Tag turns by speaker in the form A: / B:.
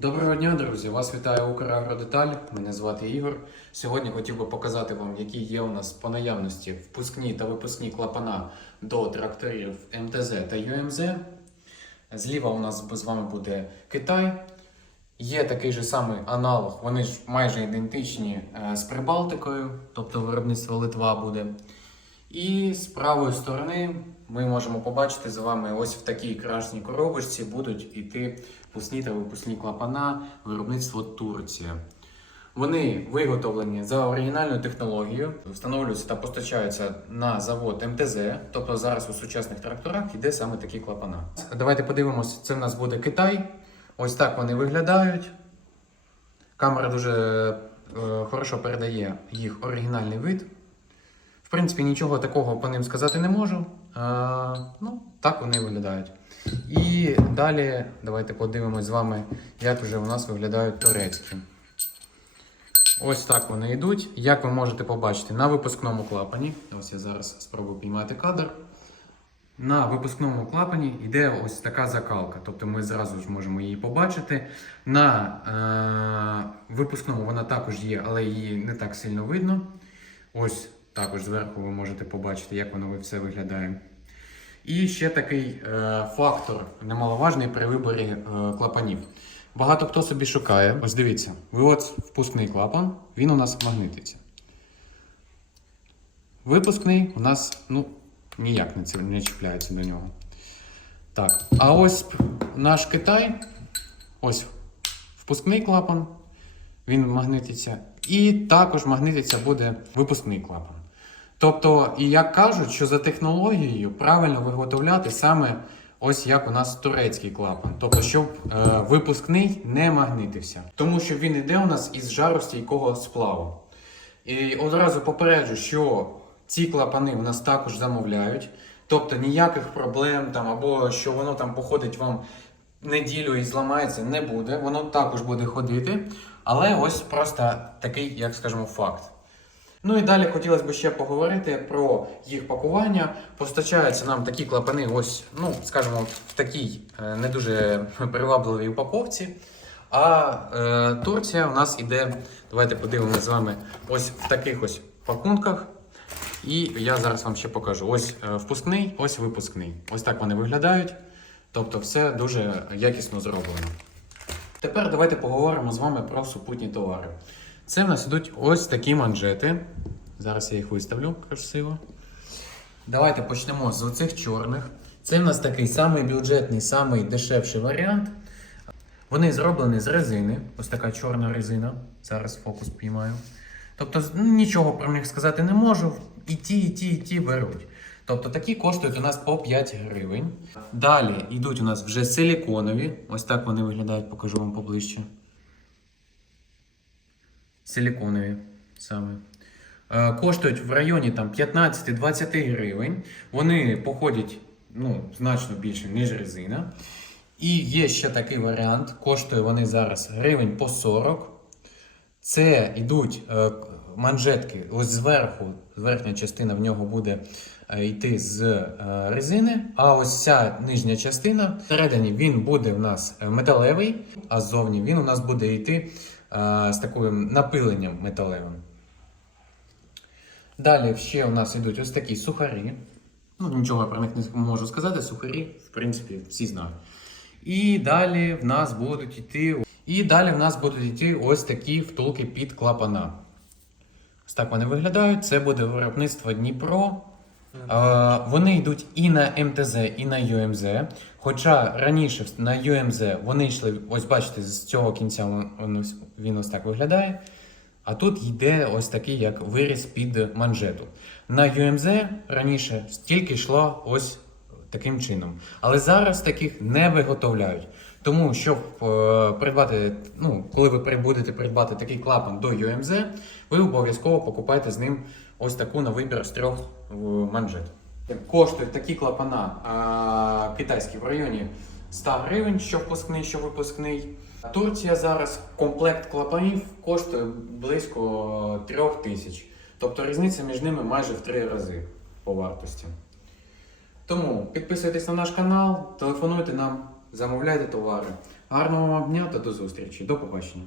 A: Доброго дня, друзі! Вас вітає Украгродеталь. Мене звати Ігор. Сьогодні хотів би показати вам, які є у нас по наявності впускні та випускні клапана до тракторів МТЗ та ЮМЗ. Зліва у нас з вами буде Китай. Є такий же самий аналог, вони ж майже ідентичні е, з Прибалтикою, тобто виробництво Литва буде. І з правої сторони ми можемо побачити з вами ось в такій красній коробочці будуть йти впускні та випускні клапана виробництво Турція. Вони виготовлені за оригінальною технологією, встановлюються та постачаються на завод МТЗ. Тобто зараз у сучасних тракторах йде саме такі клапана. Давайте подивимося, це в нас буде Китай. Ось так вони виглядають. Камера дуже е, хорошо передає їх оригінальний вид. В принципі, нічого такого по ним сказати не можу. А, ну, так вони виглядають. І далі давайте подивимось з вами, як вже у нас виглядають турецькі. Ось так вони йдуть. Як ви можете побачити на випускному клапані. Ось я зараз спробую піймати кадр. На випускному клапані йде ось така закалка, тобто ми зразу ж можемо її побачити. На е- випускному вона також є, але її не так сильно видно. Ось також зверху ви можете побачити, як воно все виглядає. І ще такий е, фактор немаловажний при виборі е, клапанів. Багато хто собі шукає. Ось дивіться, ви от впускний клапан, він у нас магнититься. Випускний у нас ну, ніяк не, не чіпляється до нього. Так, а ось наш Китай, ось впускний клапан, він магнититься. І також магнититься буде випускний клапан. Тобто, і як кажуть, що за технологією правильно виготовляти саме ось як у нас турецький клапан. Тобто, щоб е, випускний не магнитився. Тому що він іде у нас із жаростійкого сплаву. І одразу попереджу, що ці клапани у нас також замовляють. Тобто ніяких проблем там або що воно там походить вам неділю і зламається, не буде. Воно також буде ходити. Але ось просто такий, як скажемо, факт. Ну і далі хотілося б ще поговорити про їх пакування. Постачаються нам такі клапани, ось, ну, скажімо, в такій е, не дуже привабливій упаковці. А е, Турція у нас іде, давайте подивимося з вами, ось в таких ось пакунках. І я зараз вам ще покажу. Ось е, впускний, ось випускний. Ось так вони виглядають. Тобто все дуже якісно зроблено. Тепер давайте поговоримо з вами про супутні товари. Це в нас ідуть ось такі манжети. Зараз я їх виставлю красиво. Давайте почнемо з оцих чорних. Це в нас такий самий бюджетний, самий дешевший варіант. Вони зроблені з резини. Ось така чорна резина. Зараз фокус піймаю. Тобто ну, нічого про них сказати не можу. І ті, і ті, і ті беруть. Тобто такі коштують у нас по 5 гривень. Далі йдуть у нас вже силіконові. Ось так вони виглядають, покажу вам поближче. Силіконові саме. Е, Коштують в районі там 15-20 гривень. Вони походять ну, значно більше, ніж резина. І є ще такий варіант. Коштує вони зараз гривень по 40. Це йдуть е, манжетки. Ось зверху, верхня частина в нього буде е, йти з резини. А ось ця нижня частина всередині він буде у нас металевий, а ззовні він у нас буде йти з таким напиленням металевим. Далі ще у нас йдуть ось такі сухарі. Ну, нічого я про них не можу сказати. Сухарі, в принципі, всі знають. І далі в нас будуть йти. І далі в нас будуть йти ось такі втулки під клапана. Ось так вони виглядають. Це буде виробництво Дніпро. Е, вони йдуть і на МТЗ, і на ЮМЗ. Хоча раніше на ЮМЗ вони йшли, ось бачите, з цього кінця він ось так виглядає. А тут йде ось такий як виріз під манжету. На ЮМЗ раніше стільки йшло ось таким чином. Але зараз таких не виготовляють. Тому, щоб е, придбати, ну, коли ви будете придбати такий клапан до ЮМЗ, ви обов'язково покупайте з ним ось таку на вибір з трьох манжет. Коштують такі клапана а, китайські в районі 100 гривень, що впускний, що випускний. Турція зараз комплект клапанів коштує близько 3 тисяч. Тобто різниця між ними майже в 3 рази по вартості. Тому підписуйтесь на наш канал, телефонуйте нам, замовляйте товари. Гарного вам дня та до зустрічі. До побачення.